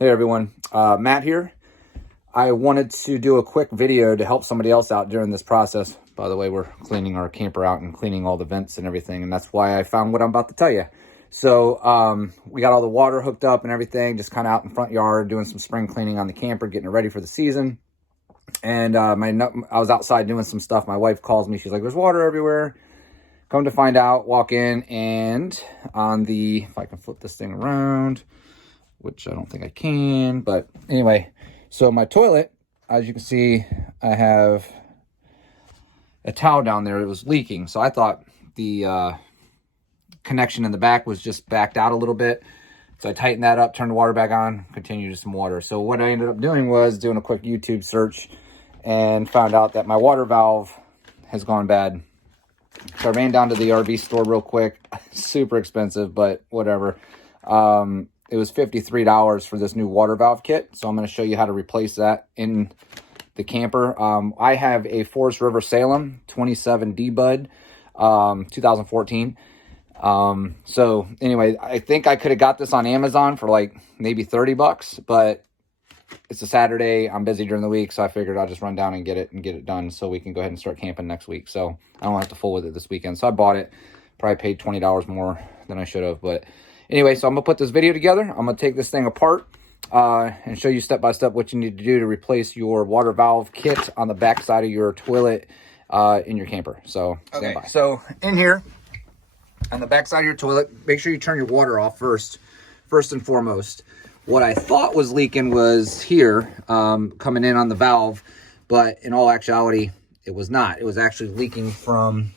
Hey everyone, Matt here. I wanted to do a quick video to help somebody else out during this process. By the way, we're cleaning our camper out and cleaning all the vents and everything, and that's why I found what I'm about to tell you. So we got all the water hooked up and everything, just kind of out in the front yard, doing some spring cleaning on the camper, getting it ready for the season. And I was outside doing some stuff. My wife calls me. She's like, there's water everywhere. Come to find out, walk in, and on the, if I can flip this thing around, which I don't think I can, but anyway, so my toilet, as you can see, I have a towel down there. It was leaking, so I thought the connection in the back was just backed out a little bit. So I tightened that up, turned the water back on, continued to some water. So what I ended up doing was doing a quick YouTube search and found out that my water valve has gone bad. So I ran down to the RV store real quick. Super expensive, but whatever. It was $53 for this new water valve kit. So I'm going to show you how to replace that in the camper. I have a Forest River Salem 27D Bud, 2014. So anyway, I think I could have got this on Amazon for like maybe 30 bucks, but it's a Saturday. I'm busy during the week. So I figured I'll just run down and get it done so we can go ahead and start camping next week. So I don't have to fool with it this weekend. So I bought it, probably paid $20 more than I should have, but anyway, so I'm going to put this video together. I'm going to take this thing apart and show you step by step what you need to do to replace your water valve kit on the back side of your toilet in your camper. So stand by. So in here, on the back side of your toilet, make sure you turn your water off first and foremost. What I thought was leaking was here, coming in on the valve, but in all actuality, it was not. It was actually leaking from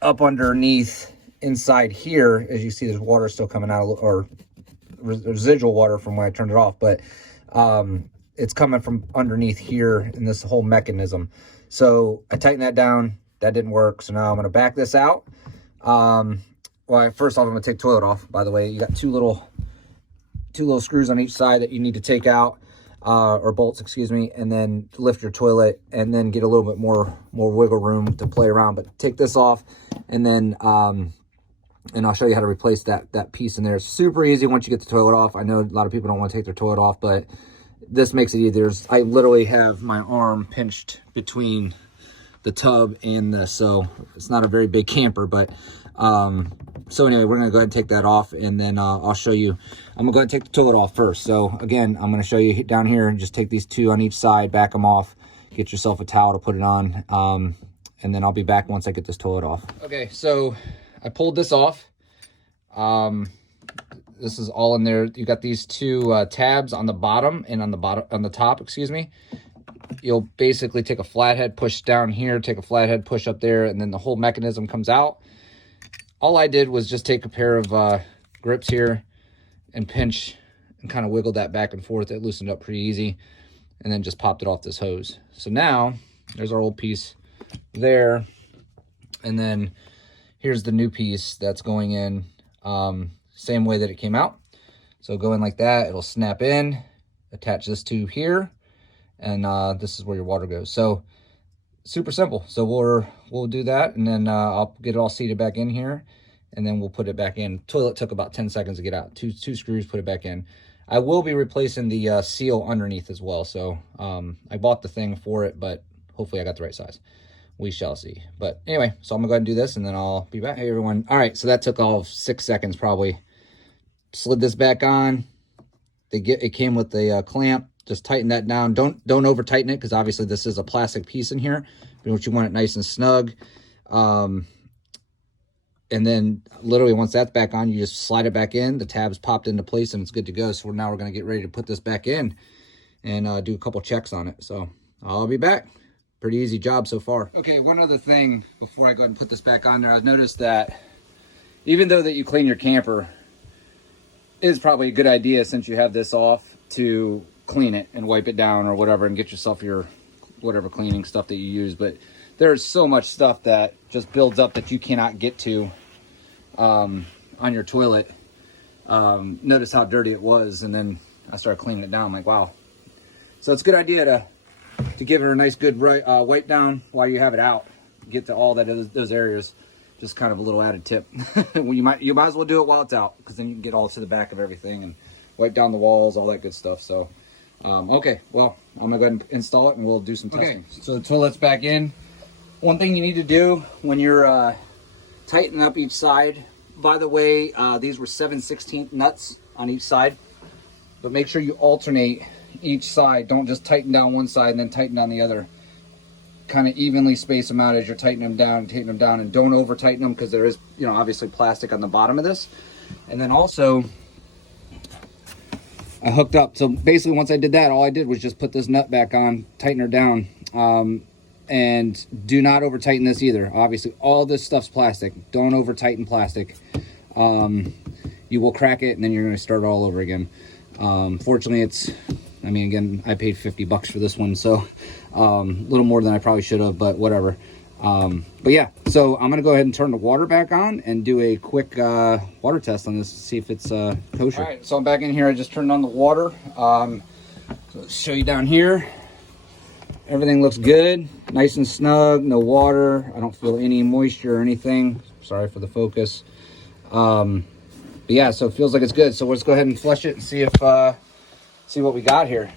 up underneath inside here. As you see, there's water still coming out, or residual water from when I turned it off, but it's coming from underneath here in this whole mechanism. So I tightened that down. That didn't work. So now I'm going to back this out. Well, first off, I'm going to take the toilet off. By the way, you got two little screws on each side that you need to take out, or bolts, excuse me, and then lift your toilet and then get a little bit more wiggle room to play around. But take this off, and then and I'll show you how to replace that piece in there. It's super easy once you get the toilet off. I know a lot of people don't want to take their toilet off, but this makes it easier. I literally have my arm pinched between the tub and this, so it's not a very big camper, but so anyway, we're gonna go ahead and take that off, and then I'll show you. I'm gonna go ahead and take the toilet off first. So again, I'm gonna show you down here, and just take these two on each side, back them off, get yourself a towel to put it on, and then I'll be back once I get this toilet off. Okay, so I pulled this off. This is all in there. You got these two tabs on the bottom and on the top, excuse me. You'll basically take a flathead push down here, take a flathead push up there, and then the whole mechanism comes out. All I did was just take a pair of grips here and pinch and kind of wiggle that back and forth. It loosened up pretty easy, and then just popped it off this hose. So now there's our old piece there, and then here's the new piece that's going in same way that it came out. So go in like that, it'll snap in, attach this to here, and this is where your water goes. So super simple. So we'll do that, and then I'll get it all seated back in here, and then we'll put it back in. Toilet took about 10 seconds to get out. Two screws, put it back in. I will be replacing the seal underneath as well. So I bought the thing for it, but hopefully I got the right size. We shall see. But anyway, so I'm gonna go ahead and do this, and then I'll be back. Hey everyone. All right, so that took all 6 seconds probably. Slid this back on. It came with the clamp. Just tighten that down. Don't over tighten it, because obviously this is a plastic piece in here, but you want it nice and snug. And then literally once that's back on, you just slide it back in. The tabs popped into place and it's good to go. So now we're going to get ready to put this back in and do a couple checks on it. So I'll be back. Pretty easy job so far. Okay, one other thing before I go ahead and put this back on there. I've noticed that even though that you clean your camper, it is probably a good idea, since you have this off, to clean it and wipe it down or whatever, and get yourself your whatever cleaning stuff that you use. But there's so much stuff that just builds up that you cannot get to on your toilet. Notice how dirty it was, and then I started cleaning it down. I'm like, wow. So it's a good idea to give it a nice good wipe down while you have it out. Get to all those areas. Just kind of a little added tip. You might as well do it while it's out, because then you can get all to the back of everything and wipe down the walls, all that good stuff. So, okay, well, I'm gonna go ahead and install it and we'll do some testing. Okay, so the toilet's back in. One thing you need to do when you're tightening up each side, by the way, these were 7/16 nuts on each side, but make sure you alternate each side. Don't just tighten down one side and then tighten down the other. Kind of evenly space them out as you're tightening them down, and don't over tighten them, because there is, you know, obviously plastic on the bottom of this. And then also I hooked up, so basically once I did that, all I did was just put this nut back on, tighten her down, and do not over tighten this either. Obviously all this stuff's plastic. Don't over tighten plastic. You will crack it and then you're going to start all over again. Fortunately it's, I mean, again, I paid $50 for this one, so a little more than I probably should have, but whatever. But yeah, so I'm gonna go ahead and turn the water back on and do a quick water test on this to see if it's kosher. All right, so I'm back in here. I just turned on the water. So let's show you down here. Everything looks good, nice and snug, no water. I don't feel any moisture or anything. Sorry for the focus. But yeah, so it feels like it's good. So let's go ahead and flush it and see if see what we got here.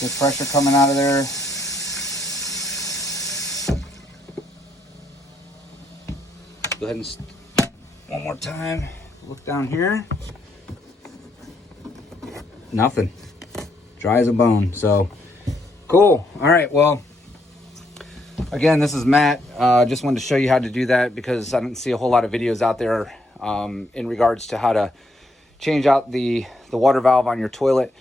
Good pressure coming out of there. Go ahead and one more time. Look down here. Nothing. Dry as a bone. So cool. All right. Well, again, this is Matt. Just wanted to show you how to do that, because I didn't see a whole lot of videos out there in regards to how to change out the water valve on your toilet.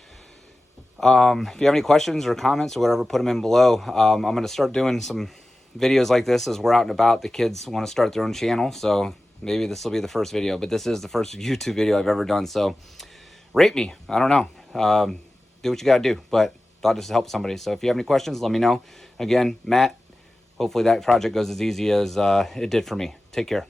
If you have any questions or comments or whatever, put them in below. I'm going to start doing some videos like this as we're out and about. The kids want to start their own channel, so maybe this will be the first video, but this is the first YouTube video I've ever done. So rate me. I don't know. Do what you got to do, but thought this would help somebody. So if you have any questions, let me know. Again, Matt, hopefully that project goes as easy as it did for me. Take care.